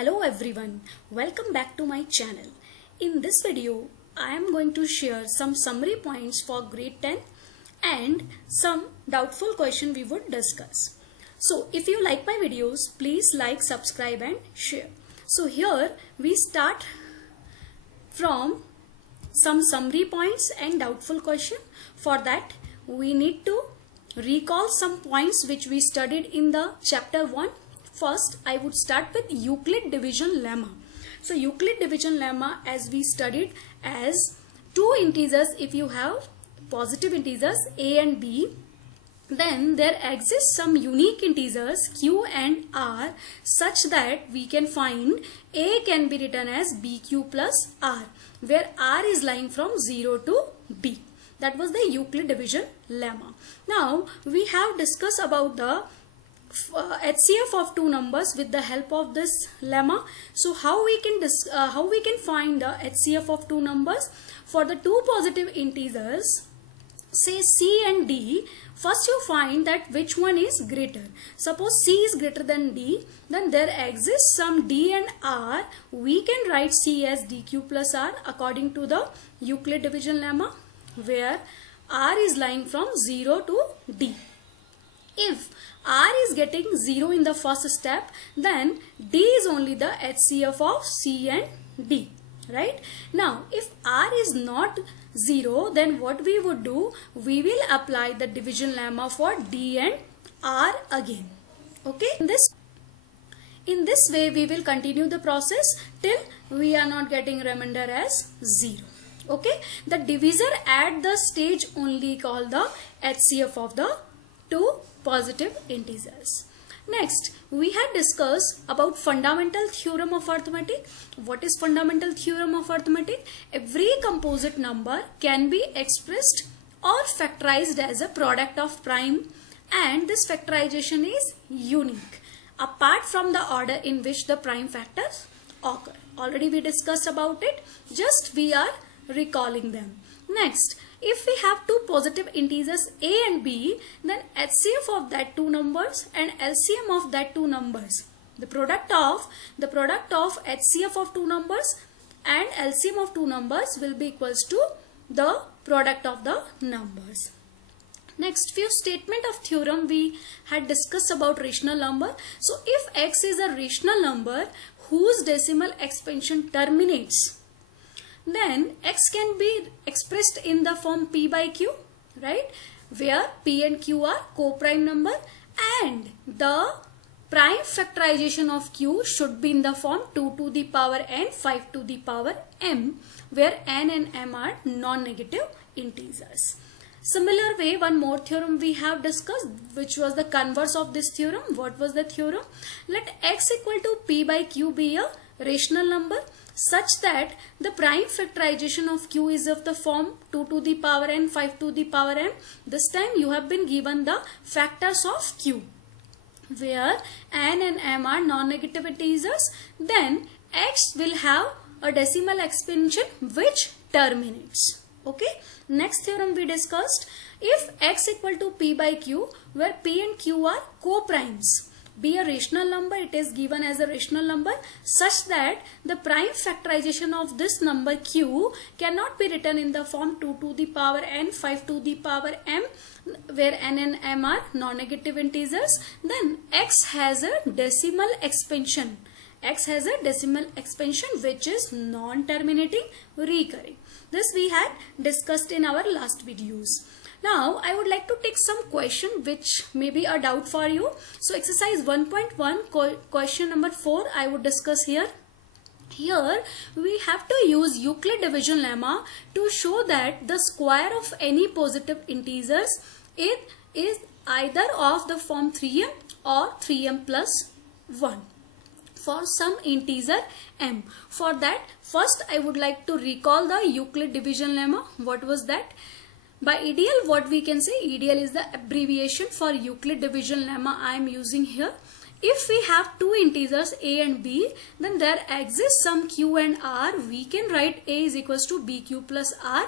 Hello everyone, welcome back to my channel. In this video, I am going to share some summary points for grade 10 and some doubtful question we would discuss. So if you like my videos, please like, subscribe and share. So here we start from some summary points and doubtful question. For that, we need to recall some points which we studied in the chapter 1. First, I would start with Euclid division lemma. So Euclid division lemma, as we studied, as two integers, if you have positive integers a and b, then there exists some unique integers q and r such that we can find a can be written as bq plus r, where r is lying from 0 to b. That was the Euclid division lemma. Now we have discussed about the HCF of two numbers with the help of this lemma. So how we can find the HCF of two numbers? For the two positive integers, say c and d, first you find that which one is greater. Suppose c is greater than d, then there exists some d and r. We can write c as dq plus r according to the Euclid division lemma, where r is lying from 0 to d. If r is getting 0 in the first step, then d is only the HCF of c and d, right? Now if r is not 0, then what we would do, we will apply the division lemma for d and r again. Okay, in this way we will continue the process till we are not getting remainder as 0. Okay, the divisor at the stage only called the HCF of the two positive integers. Next, we had discussed about fundamental theorem of arithmetic. What is fundamental theorem of arithmetic? Every composite number can be expressed or factorized as a product of prime, and this factorization is unique apart from the order in which the prime factors occur. Already we discussed about it, just we are recalling them. Next, if we have two positive integers a and b, then HCF of that two numbers and LCM of that two numbers, the product of HCF of two numbers and LCM of two numbers will be equals to the product of the numbers. Next, few statement of theorem we had discussed about rational number. So if x is a rational number whose decimal expansion terminates, then x can be expressed in the form p by q, right, where p and q are co-prime number, and the prime factorization of q should be in the form 2 to the power n, 5 to the power m, where n and m are non-negative integers. Similar way, one more theorem we have discussed, which was the converse of this theorem. What was the theorem? Let x equal to p by q be a rational number such that the prime factorization of q is of the form 2 to the power n, 5 to the power m. This time you have been given the factors of q, where n and m are non-negative integers. Then x will have a decimal expansion which terminates. Okay. Next theorem we discussed, if x equal to p by q, where p and q are co-primes, be a rational number, it is given as a rational number such that the prime factorization of this number q cannot be written in the form 2 to the power n, 5 to the power m, where n and m are non-negative integers, then x has a decimal expansion. X has a decimal expansion which is non-terminating, recurring. This we had discussed in our last videos. Now I would like to take some question which may be a doubt for you. So exercise 1.1 question number 4 I would discuss here. Here we have to use Euclid division lemma to show that the square of any positive integers is either of the form 3m or 3m plus 1 for some integer m. For that, first I would like to recall the Euclid division lemma. What was that? By ideal, what we can say, ideal is the abbreviation for Euclid division lemma I am using here. If we have two integers a and b, then there exists some q and r. We can write a is equals to bq plus r,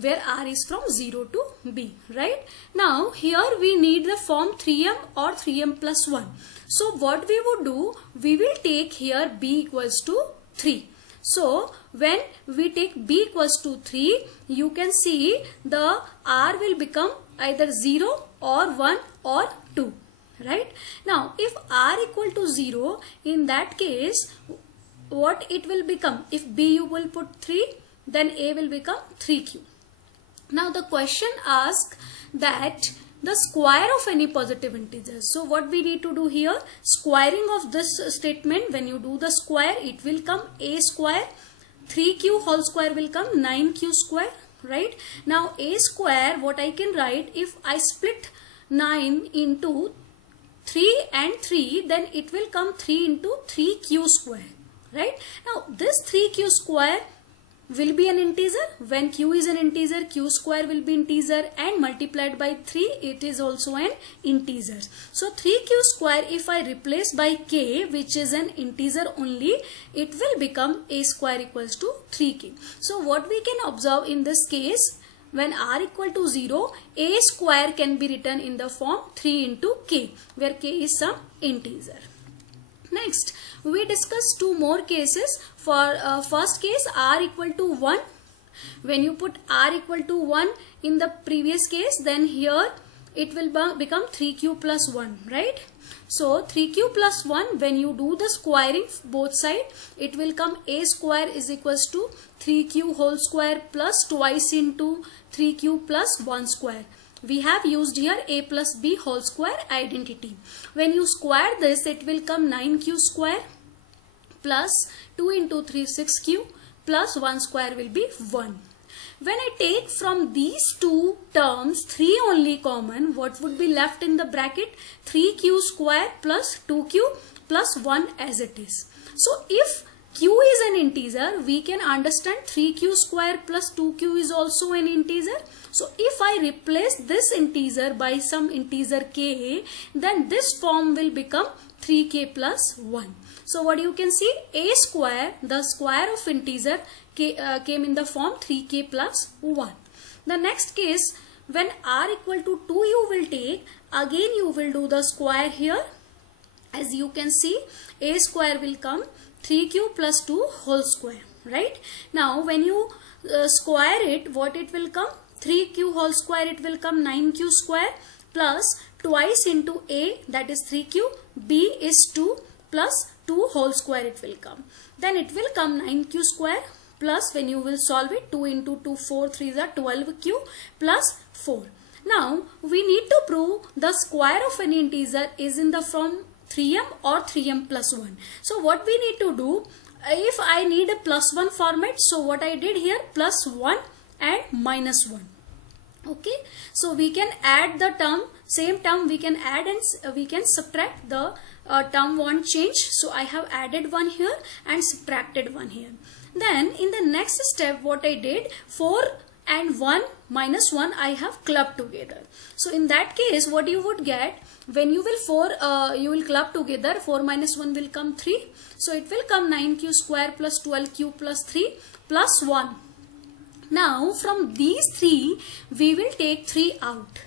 where r is from 0 to b, right? Now here we need the form 3m or 3m plus 1. So what we would do, we will take here b equals to 3. So when we take b equals to 3, you can see the r will become either 0 or 1 or 2, right? Now if r equal to 0, in that case what it will become? If b you will put 3, then a will become 3q. Now the question asks that the square of any positive integer. So what we need to do here, squaring of this statement, when you do the square, it will come a square, 3q whole square will come 9q square, right? Now a square, what I can write, if I split 9 into 3 and 3, then it will come 3 into 3q square, right? Now this 3q square will be an integer. When q is an integer, q square will be integer, and multiplied by 3, it is also an integer. So 3q square, if I replace by k, which is an integer only, it will become a square equals to 3k. So what we can observe in this case, when r equal to 0, a square can be written in the form 3 into k, where k is some integer. Next, we discuss two more cases. For first case, r equal to 1. When you put r equal to 1 in the previous case, then here it will become 3q plus 1, right? So 3q plus 1, when you do the squaring both sides, it will come a square is equals to 3q whole square plus twice into 3q plus 1 square. We have used here a plus b whole square identity. When you square this, it will come 9q square plus 2 into 3 6q plus 1 square will be 1. When I take from these two terms 3 only common, what would be left in the bracket? 3q square plus 2q plus 1 as it is. So if q is an integer, we can understand 3q square plus 2q is also an integer. So if I replace this integer by some integer k, then this form will become 3k plus 1. So what you can see, a square, the square of integer came in the form 3k plus 1. The next case, when r equal to 2 you will take, again you will do the square here. As you can see, a square will come 3q plus 2 whole square, right? Now when you square it, what it will come? 3q whole square, it will come 9q square plus twice into a, that is 3q, b is 2 plus 2 whole square it will come. Then it will come 9q square plus, when you will solve it, 2 into 2, 4, 3 is 12q plus 4. Now we need to prove the square of any integer is in the form 3m or 3m plus 1. So what we need to do, if I need a plus 1 format, so what I did here, plus 1 and minus 1. Okay, so we can add the term, same term we can add and we can subtract. The term won't change, so I have added 1 here and subtracted 1 here. Then in the next step, what I did, 4 and 1 minus 1 I have clubbed together. So in that case, what you would get, when you will you will club together, 4 minus 1 will come 3. So it will come 9q square plus 12q plus 3 plus 1. Now from these 3, we will take 3 out.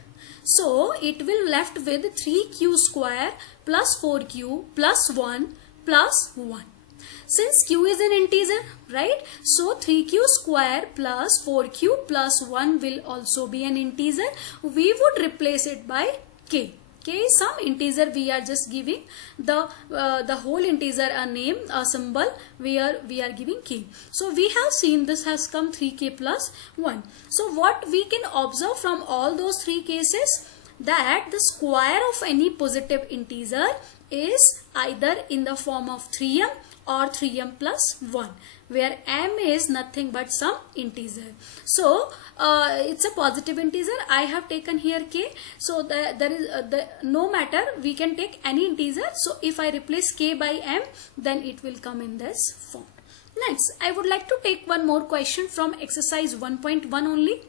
So it will left with 3q square plus 4q plus 1 plus 1. Since q is an integer, right? So 3q square plus 4q plus 1 will also be an integer. We would replace it by k. K is some integer, we are just giving the whole integer a name, a symbol, where we are giving k. So we have seen this has come 3k plus 1. So what we can observe from all those 3 cases, that the square of any positive integer is either in the form of 3m or 3m plus 1, where m is nothing but some integer. So it's a positive integer. I have taken here k. So there is no matter, we can take any integer. So if I replace k by m, then it will come in this form. Next, I would like to take one more question from exercise 1.1 only.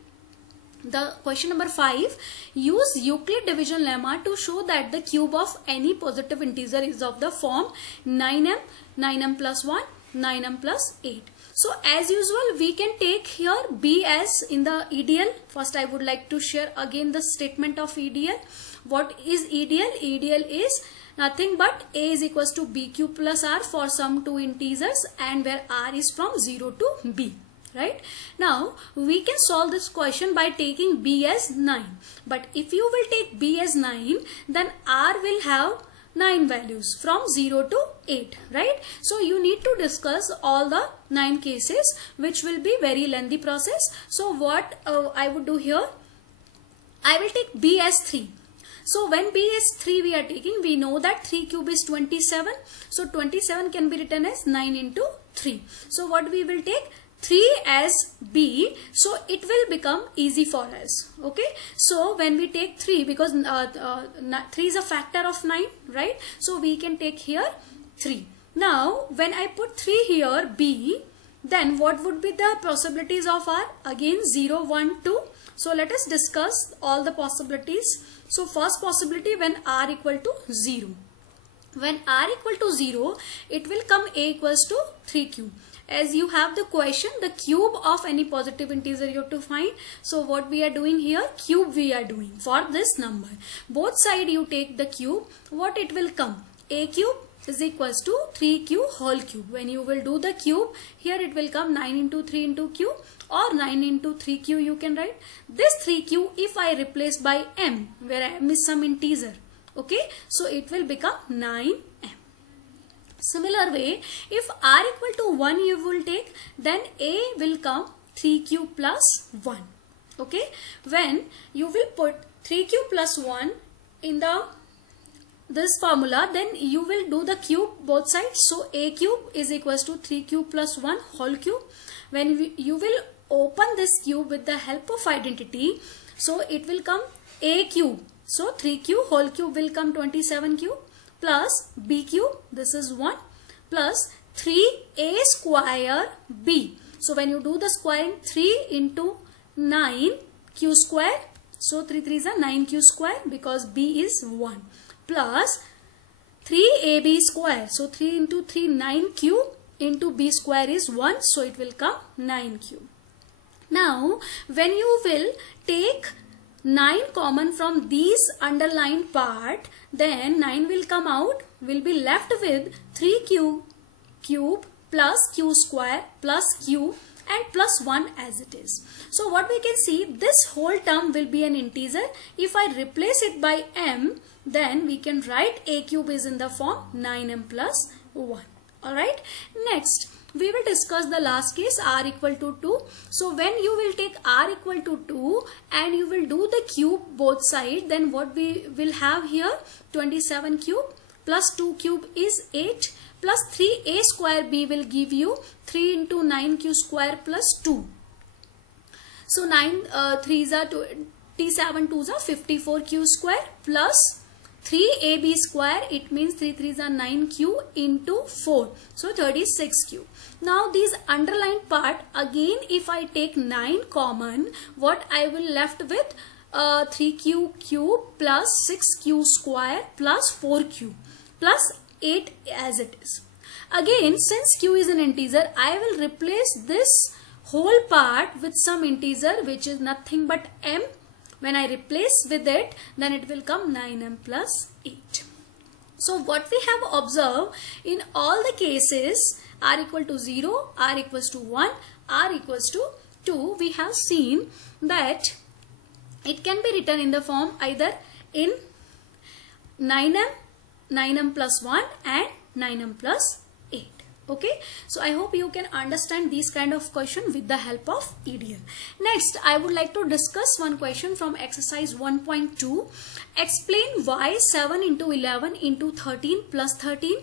The question number 5, use Euclid division lemma to show that the cube of any positive integer is of the form 9m, 9m plus 1, 9m plus 8. So as usual, we can take here B as in the EDL. First I would like to share again the statement of EDL. What is EDL? EDL is nothing but A is equals to B cube plus R for some two integers, and where R is from 0 to B. Right? Now we can solve this question by taking B as 9. But if you will take B as 9, then R will have 9 values from 0 to 8. Right? So you need to discuss all the 9 cases, which will be very lengthy process. So what I would do here, I will take B as 3. So when B is 3 we are taking, we know that 3 cube is 27. So 27 can be written as 9 into 3. So what we will take? 3 as B, so it will become easy for us. Okay, so when we take 3, because 3 is a factor of 9, right? So we can take here 3. Now when I put 3 here, B, then what would be the possibilities of R? Again 0, 1, 2. So let us discuss all the possibilities. So first possibility, when R equal to 0. When R equal to 0, it will come A equals to 3 cube. As you have the question, the cube of any positive integer you have to find. So what we are doing here, cube we are doing for this number. Both side you take the cube, what it will come? A cube is equals to 3 cube whole cube. When you will do the cube, here it will come 9 into 3 into cube, or 9 into 3 cube you can write. This 3 cube if I replace by m, where m is some integer, okay, so it will become 9m. Similar way, if R equal to 1 you will take, then A will come 3 cube plus 1. Okay, when you will put 3 cube plus 1 in this formula, then you will do the cube both sides. So A cube is equals to 3 cube plus 1 whole cube. When you will open this cube with the help of identity, so it will come A cube. So 3 cube whole cube will come 27 cube, plus B cube, this is 1, plus 3A square B. So when you do the squaring, 3 into 9 Q square, so 3 3s are 9 Q square, because B is 1, plus 3AB square, so 3 into 3 9 cube into B square is 1, so it will come 9 cube. Now when you will take 9 common from these underlined part, then 9 will come out, will be left with 3 cube plus q square plus q and plus 1 as it is. So what we can see, this whole term will be an integer. If I replace it by m, then we can write a cube is in the form 9m plus 1. Alright, next we will discuss the last case, R equal to 2. So when you will take R equal to 2 and you will do the cube both sides, then what we will have here, 27 cube plus 2 cube is 8, plus 3A square B will give you 3 into 9Q square plus 2. So 9 3s are 27 2s are 54Q square plus 3AB square, it means 3 3s are 9Q into 4, so 36Q. Now these underlined part, again if I take 9 common, what I will left with 3Q cube plus 6Q square plus 4Q plus 8 as it is. Again, since Q is an integer, I will replace this whole part with some integer which is nothing but m. When I replace with it, then it will come 9m plus 8. So what we have observed in all the cases, R equal to 0, R equals to 1, R equals to 2, we have seen that it can be written in the form either in 9m plus 1 and 9m plus 8. Okay, so I hope you can understand these kind of question with the help of EDL. Next, I would like to discuss one question from exercise 1.2. Explain why 7 into 11 into 13 plus 13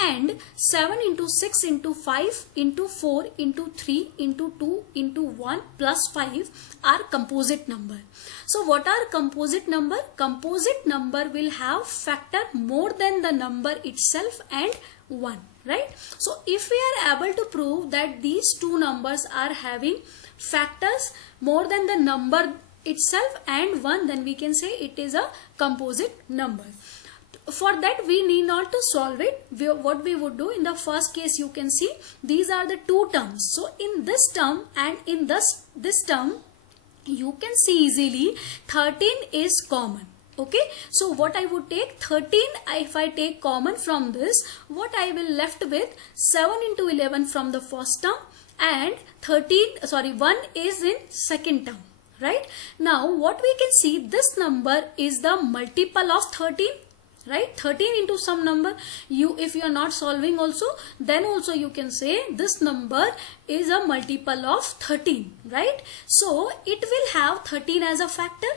and 7 into 6 into 5 into 4 into 3 into 2 into 1 plus 5 are composite number. So what are composite number? Composite number will have factor more than the number itself and 1, right? So if we are able to prove that these two numbers are having factors more than the number itself and 1, then we can say it is a composite number. for that we need not to solve it. What we would do in the first case, you can see these are the two terms. So in this term and in this term, you can see easily 13 is common. Okay, so what I would take 13, if I take common from this, what I will left with 7 into 11 from the first term, and 1 is in second term. Right, now what we can see, this number is the multiple of 13. Right, 13 into some number. If you are not solving also, then also you can say this number is a multiple of 13. Right, so it will have 13 as a factor.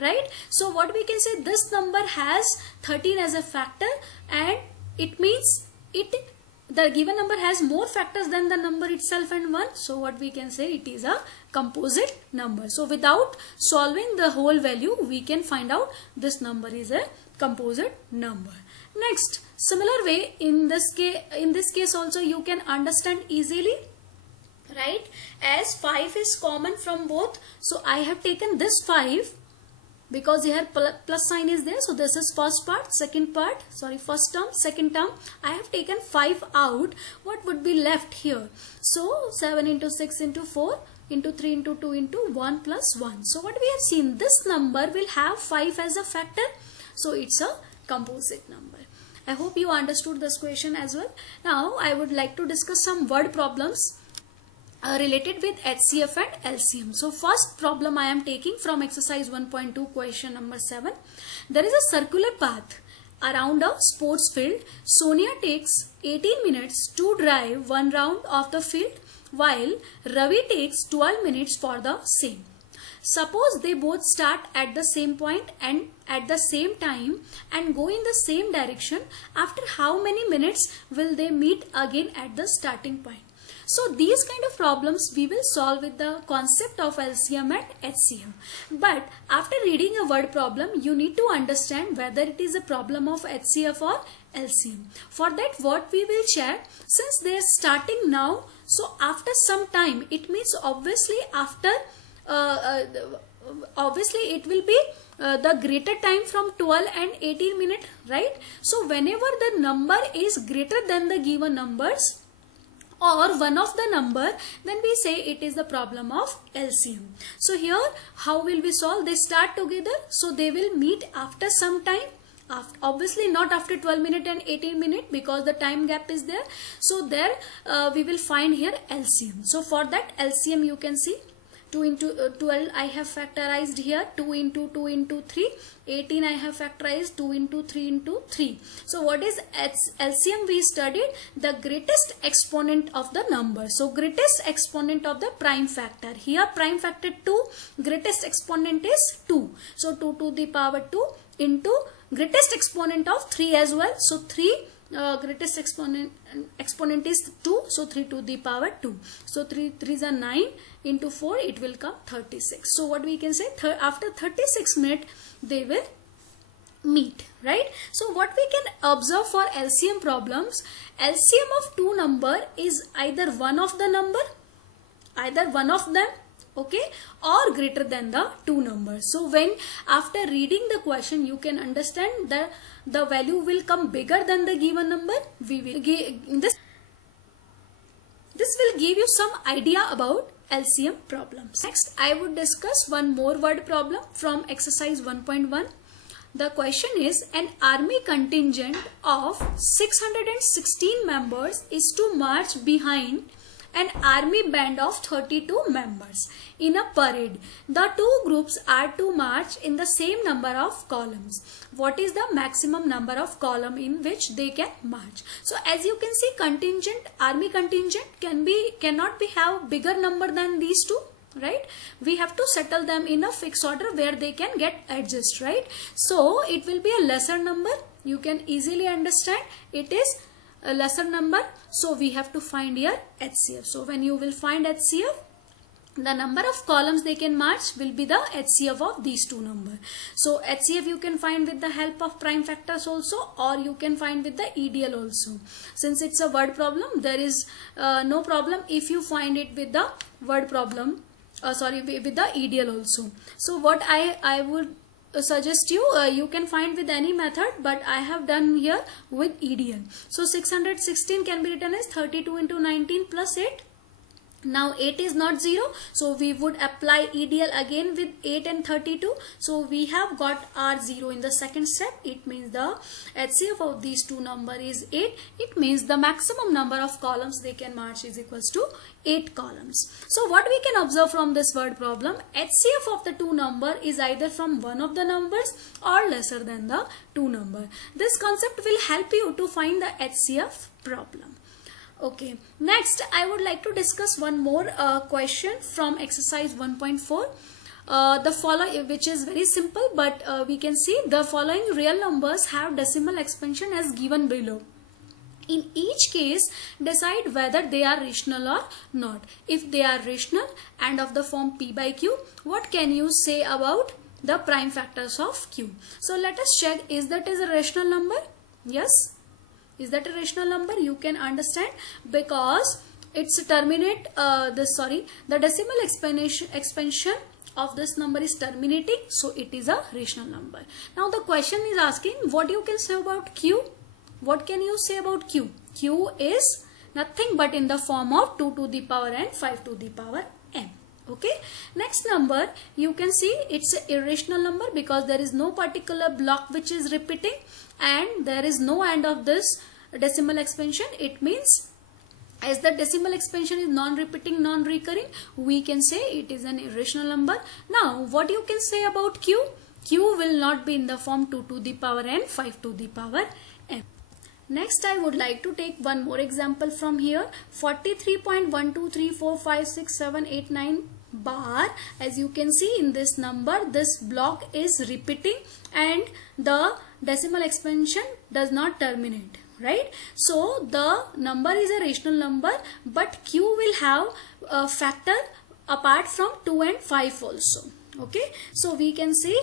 Right, so what we can say, this number has 13 as a factor, and it means the given number has more factors than the number itself and 1. So what we can say, it is a composite number. So without solving the whole value, we can find out this number is a composite number. Next, similar way, in this case also you can understand easily. Right, as 5 is common from both, so I have taken this 5 because here plus sign is there. So this is first term, second term. I have taken 5 out. What would be left here? So 7 into 6 into 4 into 3 into 2 into 1 plus 1. So what we have seen, this number will have 5 as a factor. So it's a composite number. I hope you understood this question as well. Now I would like to discuss some word problems related with HCF and LCM. So first problem I am taking from exercise 1.2, question number 7. There is a circular path around a sports field. Sonia takes 18 minutes to drive one round of the field, while Ravi takes 12 minutes for the same. Suppose they both start at the same point and at the same time and go in the same direction. After how many minutes will they meet again at the starting point? So these kind of problems we will solve with the concept of LCM and HCM. But after reading a word problem, you need to understand whether it is a problem of HCF or LCM. For that, what we will check, since they are starting now, so after some time, it means obviously it will be the greater time from 12 and 18 minutes, right? So whenever the number is greater than the given numbers, or one of the number, then we say it is the problem of LCM. So here, how will we solve? They start together, so they will meet after some time. Obviously not after 12 minutes and 18 minutes, because the time gap is there. So there we will find here LCM. So for that LCM, you can see 2 into 12 I have factorized here, 2 into 2 into 3, 18 I have factorized 2 into 3 into 3. So what is LCM? We studied the greatest exponent of the number. So greatest exponent of the prime factor. Here prime factor 2, greatest exponent is 2. So 2 to the power 2 into greatest exponent of 3 as well. So 3 greatest exponent is 2, so 3 to the power 2. So 3 is a 9 into 4, it will come 36. So what we can say, after 36 minutes they will meet, right? So what we can observe for LCM problems, LCM of two number is either one of the number, either one of them, okay, or greater than the two numbers. So when after reading the question, you can understand that the value will come bigger than the given number. We will this will give you some idea about LCM problems. Next, I would discuss one more word problem from exercise 1.1. The question is, an army contingent of 616 members is to march behind an army band of 32 members in a parade. The two groups are to march in the same number of columns. What is the maximum number of column in which they can march? So as you can see, contingent, army contingent cannot have bigger number than these two, right? We have to settle them in a fixed order where they can get adjust, right? So it will be a lesser number. You can easily understand it is a lesser number. So we have to find here HCF. So when you will find HCF, the number of columns they can march will be the HCF of these two numbers. So HCF you can find with the help of prime factors also, or you can find with the EDL also. Since it's a word problem, there is no problem if you find it with the word problem, with the EDL also. So what I would suggest you, you can find with any method, but I have done here with EDL. So 616 can be written as 32 into 19 plus 8. Now 8 is not 0, so we would apply EDL again with 8 and 32. So we have got our 0 in the second step. It means the HCF of these two number is 8. It means the maximum number of columns they can march is equals to 8 columns. So what we can observe from this word problem, HCF of the two number is either from one of the numbers or lesser than the two number. This concept will help you to find the HCF problem. Okay, next I would like to discuss one more question from exercise 1.4. The following, which is very simple, but we can see the following real numbers have decimal expansion as given below. In each case, decide whether they are rational or not. If they are rational and of the form p by q, what can you say about the prime factors of q? So let us check, is that a rational number? Yes. Is that a rational number? You can understand because it's terminate the decimal expansion of this number is terminating, so it is a rational number. Now the question is asking what you can say about q. What can you say about q? Q is nothing but in the form of 2 to the power n, 5 to the power m. Okay, next number you can see it's an irrational number because there is no particular block which is repeating and there is no end of this decimal expansion. It means as the decimal expansion is non-repeating, non-recurring, we can say it is an irrational number. Now what you can say about q? Q will not be in the form 2 to the power n, 5 to the power m. Next I would like to take one more example from here. 43.123456789 bar. As you can see in this number, this block is repeating and the decimal expansion does not terminate, right? So the number is a rational number, but q will have a factor apart from 2 and 5 also. Okay, so we can see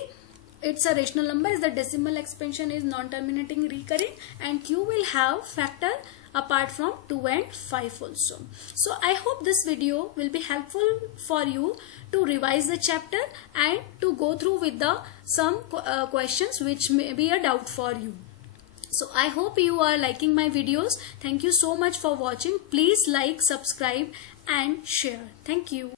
it's a rational number as the decimal expansion is non-terminating recurring and q will have factor apart from 2 and 5 also. So I hope this video will be helpful for you to revise the chapter and to go through with the some questions which may be a doubt for you. So I hope you are liking my videos. Thank you so much for watching. Please like, subscribe and share. Thank you.